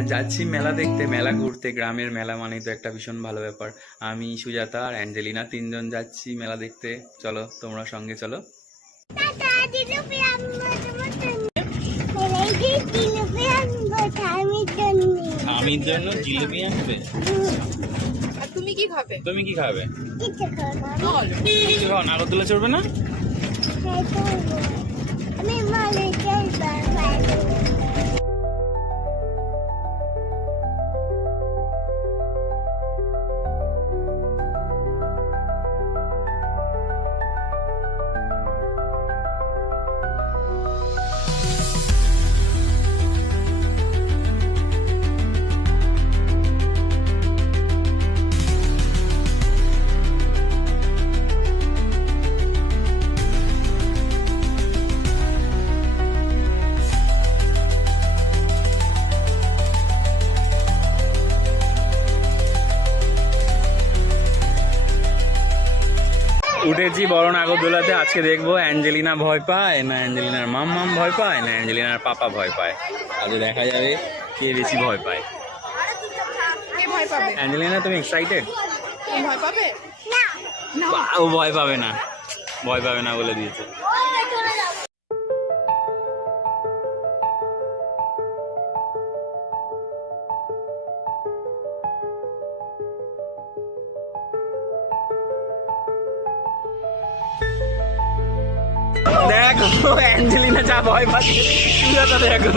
যাচ্ছি মেলা দেখতে, মেলা ঘুরতে। গ্রামের মেলা মানে তো একটা ভীষণ ভালো ব্যাপার। আমি, সুজাতা আর অ্যাঞ্জেলিনা তিনজন যাচ্ছি মেলা দেখতে। চলো তোমরা সঙ্গে চলো। আমির জন্য জিলিপি আনবে। আর তুমি কি খাবে? তুমি কি খাবে? বল। কিছু খাও, নাগরদোলা চড়বে না? উঠেছি বড় নাগরদোলাতে। আজকে দেখবো অ্যাঞ্জেলিনা ভয় পায় না অ্যাঞ্জেলিনার মাম্মাম ভয় পায় না অ্যাঞ্জেলিনার পাপা ভয় পায়। আজকে দেখা যাবে কে বেশি ভয় পায়। কে ভয় পাবে? অ্যাঞ্জেলিনা, তুমি এক্সাইটেড? তুমি ভয় পাবে? ও ভয় পাবে না, ভয় পাবে না বলে দিয়েছে। দেখো অ্যাঞ্জেলিনা যা ভয় পাচ্ছে, দেখো।